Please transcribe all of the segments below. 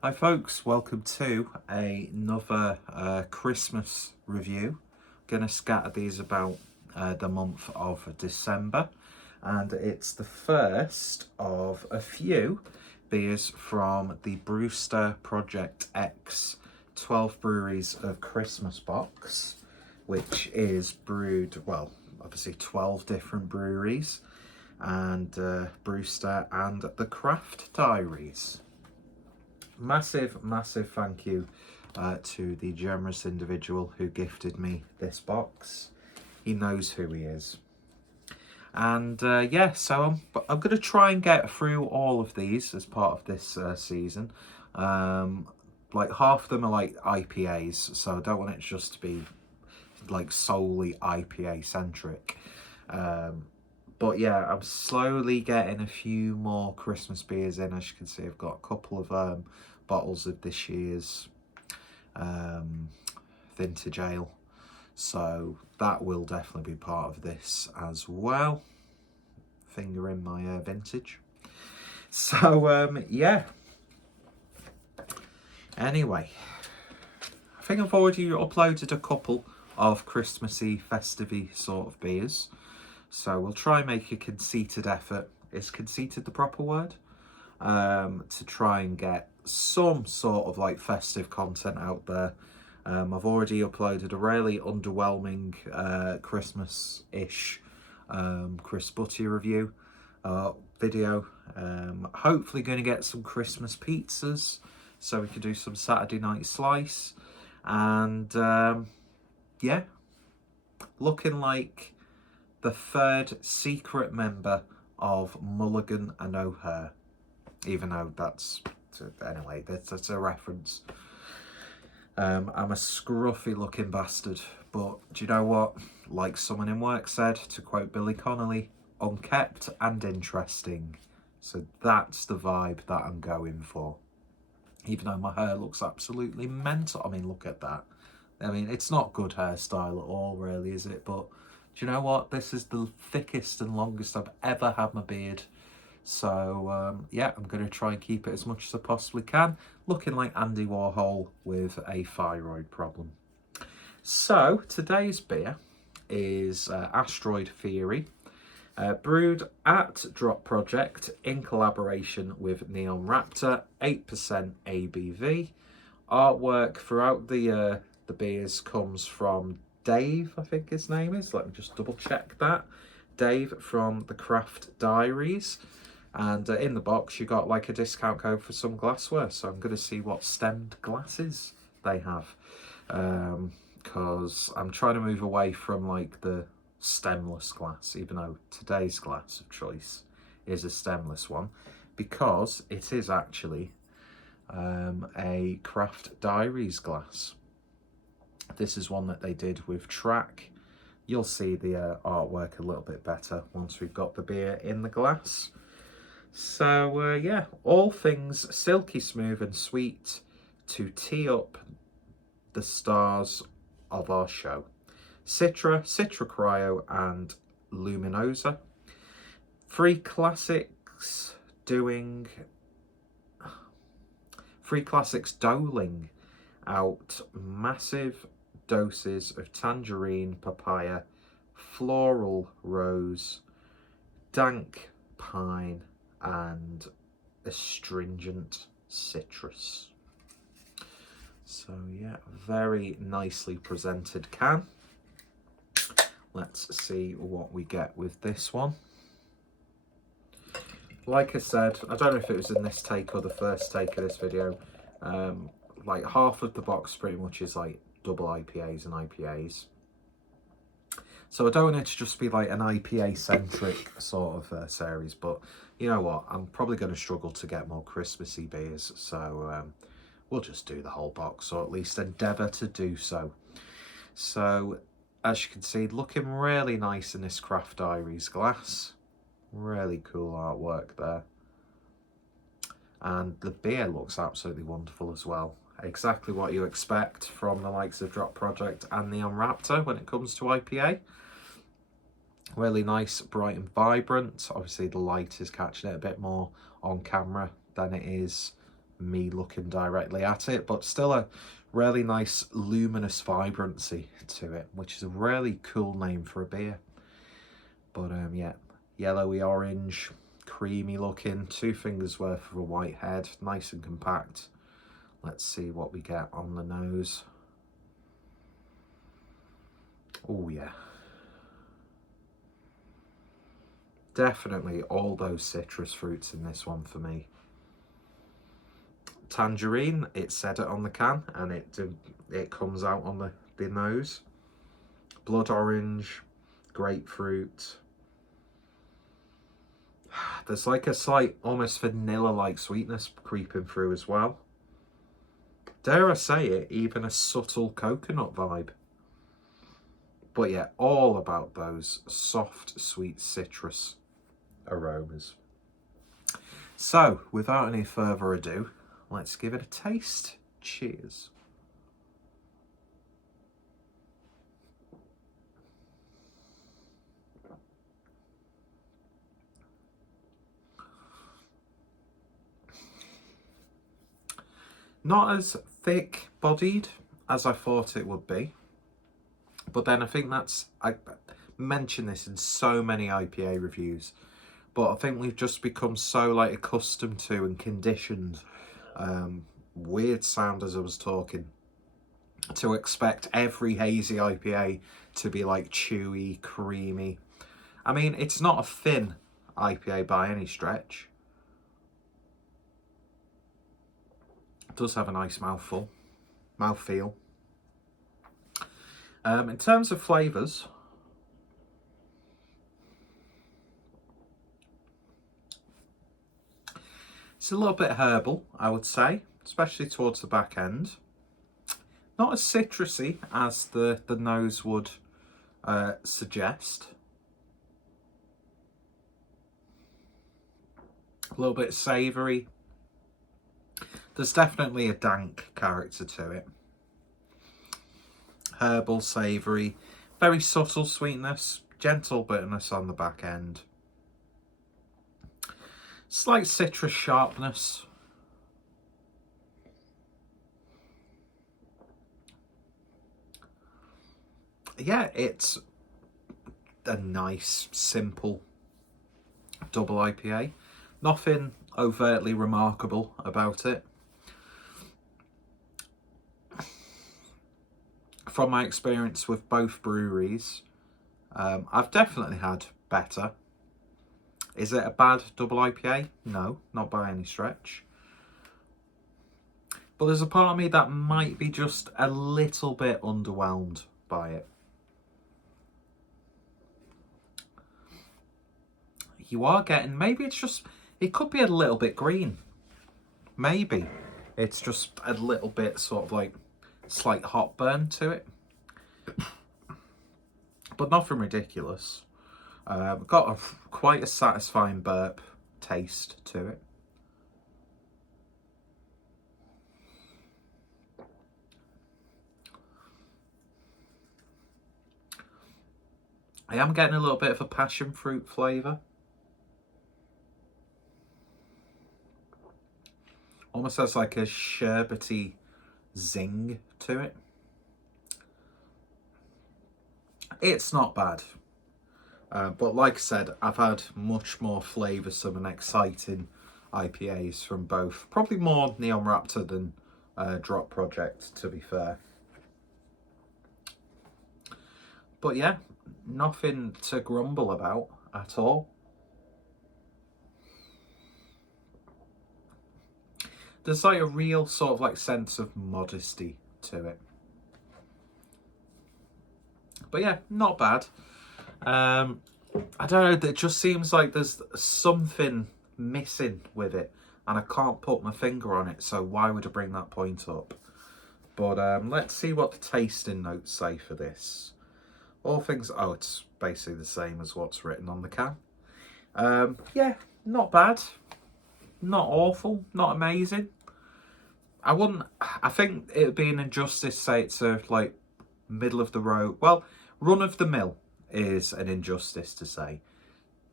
Hi folks, welcome to another Christmas review. Gonna scatter these about the month of December, and it's the first of a few beers from the Brewster ProjectX 12 Breweries of Christmas box, which is brewed, well, obviously 12 different breweries, and Brewster and the Craft Diaries. Massive thank you to the generous individual who gifted me this box. He knows who he is. And yeah, so I'm going to try and get through all of these as part of this season. Like half of them are like IPAs, so I don't want it just to be like solely IPA centric. But yeah, I'm slowly getting a few more Christmas beers in. As you can see, I've got a couple of bottles of this year's vintage ale. So that will definitely be part of this as well. Finger in my vintage. So yeah. Anyway, I think I've already uploaded a couple of Christmassy, festive-y sort of beers. So we'll try and make a conceited effort. Is conceited the proper word? To try and get some sort of like festive content out there. I've already uploaded a really underwhelming Christmas-ish Chris Butty review video. Hopefully going to get some Christmas pizzas so we can do some Saturday night slice. And yeah, looking like the third secret member of Mulligan and O'Hare, even though that's, anyway, that's a reference. I'm a scruffy looking bastard, but do you know what? Like someone in work said, to quote Billy Connolly, unkept and interesting. So that's the vibe that I'm going for. Even though my hair looks absolutely mental. I mean, look at that. I mean, it's not good hairstyle at all, really, is it? But do you know what? This is the thickest and longest I've ever had my beard. So, yeah, I'm going to try and keep it as much as I possibly can. Looking like Andy Warhol with a thyroid problem. So, today's beer is Asteroid Theory. Brewed at Drop Project in collaboration with Neon Raptor, 8% ABV. Artwork throughout the beers comes from Dave, I think his name is. Let me just double check that. Dave from the Craft Diaries. And in the box, you got like a discount code for some glassware. So I'm going to see what stemmed glasses they have. Because I'm trying to move away from like the stemless glass, even though today's glass of choice is a stemless one, because it is actually a Craft Diaries glass. This is one that they did with Track. You'll see the artwork a little bit better once we've got the beer in the glass. So yeah, all things silky smooth and sweet to tee up the stars of our show. Citra, Citra Cryo and Luminosa. Three classics doling out massive doses of tangerine, papaya, floral rose, dank pine and astringent citrus. So yeah, very nicely presented can. Let's see what we get with this one. Like I said, I don't know if it was in this take or the first take of this video, like half of the box pretty much is like double IPAs and IPAs. So I don't want it to just be like an IPA centric sort of series, but you know what, I'm probably going to struggle to get more Christmassy beers, so we'll just do the whole box, or at least endeavour to do so. So as you can see, looking really nice in this Craft Diaries glass. Really cool artwork there. And the beer looks absolutely wonderful as well. Exactly what you expect from the likes of Drop Project and Neon Raptor when it comes to IPA. Really nice, bright and vibrant. Obviously the light is catching it a bit more on camera than it is me looking directly at it, but still a really nice luminous vibrancy to it, which is a really cool name for a beer. But yeah, yellowy orange, creamy looking, 2 fingers worth of a white head, nice and compact. Let's see what we get on the nose. Oh yeah, definitely all those citrus fruits in this one for me. Tangerine, it said it on the can, and it comes out on the nose. Blood orange, grapefruit. There's like a slight, almost vanilla-like sweetness creeping through as well. Dare I say it, even a subtle coconut vibe. But yeah, all about those soft, sweet citrus aromas. So, without any further ado, let's give it a taste. Cheers. Not as thick bodied as I thought it would be. But then I think I mentioned this in so many IPA reviews, but I think we've just become so like accustomed to and conditioned, weird sound as I was talking, to expect every hazy IPA to be like chewy, creamy. I mean, it's not a thin IPA by any stretch. It does have a nice mouthfeel. In terms of flavours, it's a little bit herbal, I would say, especially towards the back end. Not as citrusy as the nose would suggest. A little bit savoury. There's definitely a dank character to it. Herbal, savoury, very subtle sweetness, gentle bitterness on the back end. Slight citrus sharpness. Yeah, it's a nice, simple double IPA. Nothing overtly remarkable about it. From my experience with both breweries, I've definitely had better. Is it a bad double IPA? No, not by any stretch. But there's a part of me that might be just a little bit underwhelmed by it. You are getting, maybe it's just, it could be a little bit green. Maybe it's just a little bit sort of like slight hot burn to it, but nothing ridiculous. Got quite a satisfying burp taste to it. I am getting a little bit of a passion fruit flavour. Almost has like a sherbety zing to it. It's not bad. But like I said, I've had much more flavoursome and exciting IPAs from both. Probably more Neon Raptor than Drop Project, to be fair. But yeah, nothing to grumble about at all. There's like a real sort of like sense of modesty to it. But yeah, not bad. I don't know, it just seems like there's something missing with it, and I can't put my finger on it, so why would I bring that point up? But let's see what the tasting notes say for this. All things, oh, it's basically the same as what's written on the can. Yeah, not bad. Not awful, not amazing. I think it would be an injustice to say it's a like middle of the road. Well, run of the mill is an injustice to say.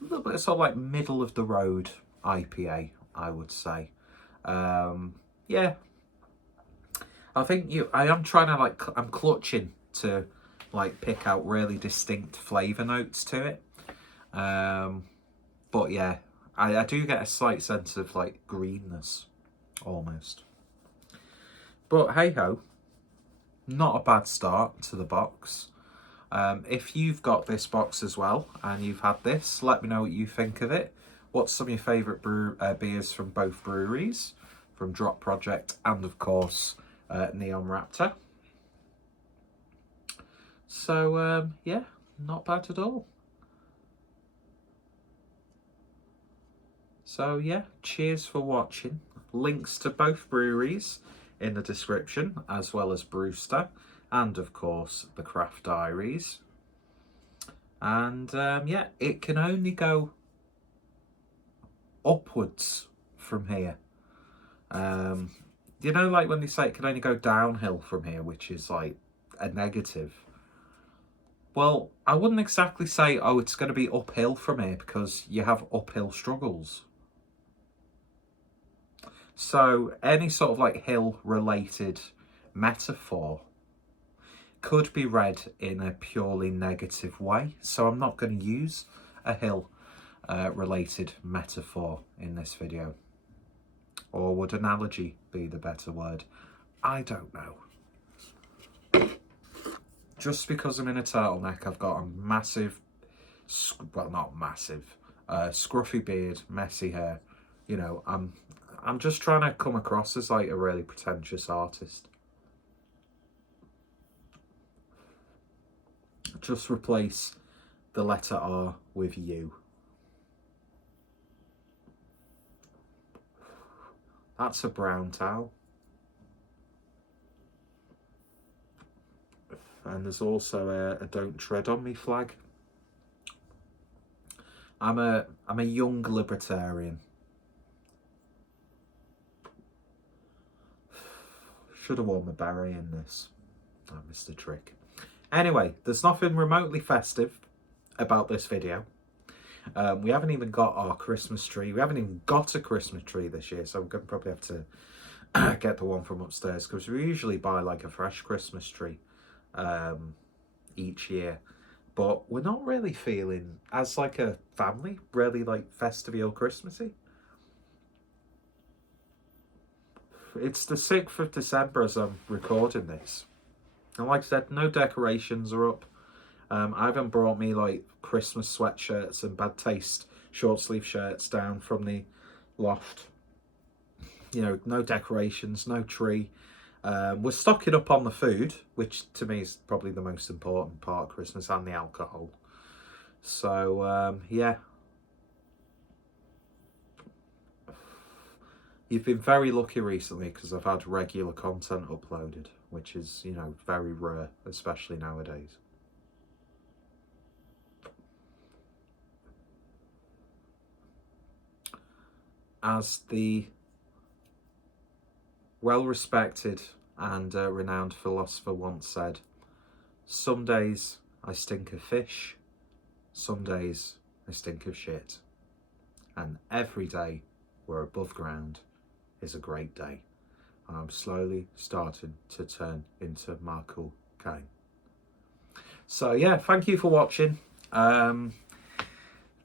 A little bit sort of like middle of the road IPA, I would say. yeah, I think I am trying to like, I'm clutching to like pick out really distinct flavour notes to it. But yeah, I do get a slight sense of like greenness, almost. But hey ho, not a bad start to the box. If you've got this box as well and you've had this, let me know what you think of it. What's some of your favourite beers from both breweries, from Drop Project and of course Neon Raptor. So yeah, not bad at all. So yeah, cheers for watching. Links to both breweries in the description, as well as Brewster and of course the Craft Diaries. And yeah, it can only go upwards from here. You know, like when they say it can only go downhill from here, which is like a negative. Well, I wouldn't exactly say, oh, it's going to be uphill from here, because you have uphill struggles. So any sort of like hill related metaphor could be read in a purely negative way. So I'm not going to use a hill related metaphor in this video. Or would analogy be the better word? I don't know. Just because I'm in a turtleneck, I've got a massive, well, not massive, scruffy beard, messy hair. You know, I'm just trying to come across as like a really pretentious artist. Just replace the letter R with U. That's a brown towel. And there's also a don't tread on me flag. I'm a young libertarian. Should have worn my beret in this. I missed a trick. Anyway, there's nothing remotely festive about this video. We haven't even got our Christmas tree. We haven't even got a Christmas tree this year, so we're going to probably have to get the one from upstairs, because we usually buy like a fresh Christmas tree each year. But we're not really feeling, as like a family, really like festive or Christmassy. It's the 6th of December as I'm recording this. And like I said, no decorations are up. I haven't brought me like Christmas sweatshirts and bad taste short sleeve shirts down from the loft. You know, no decorations, no tree. We're stocking up on the food, which to me is probably the most important part of Christmas, and the alcohol. So yeah. You've been very lucky recently, because I've had regular content uploaded, which is, you know, very rare, especially nowadays. As the well-respected and renowned philosopher once said, some days I stink of fish, some days I stink of shit, and every day we're above ground is a great day. And I'm slowly starting to turn into Michael Caine. So yeah, thank you for watching.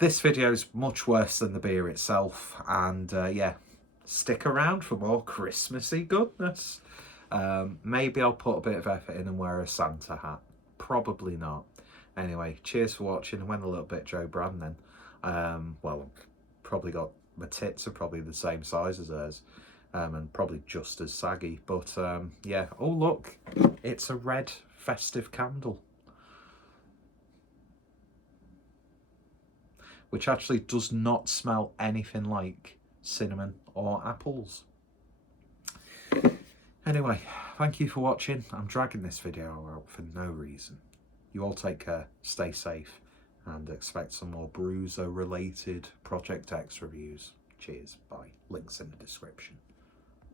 This video is much worse than the beer itself, and yeah, stick around for more Christmassy goodness. Maybe I'll put a bit of effort in and wear a Santa hat. Probably not. Anyway, cheers for watching. I went a little bit Joe Brand then. Well, I've probably got, my tits are probably the same size as hers, and probably just as saggy. But yeah, oh look, it's a red festive candle, which actually does not smell anything like cinnamon or apples. Anyway, thank you for watching. I'm dragging this video out for no reason. You all take care, stay safe, and expect some more Brewser related ProjectX reviews. Cheers, bye. Links in the description.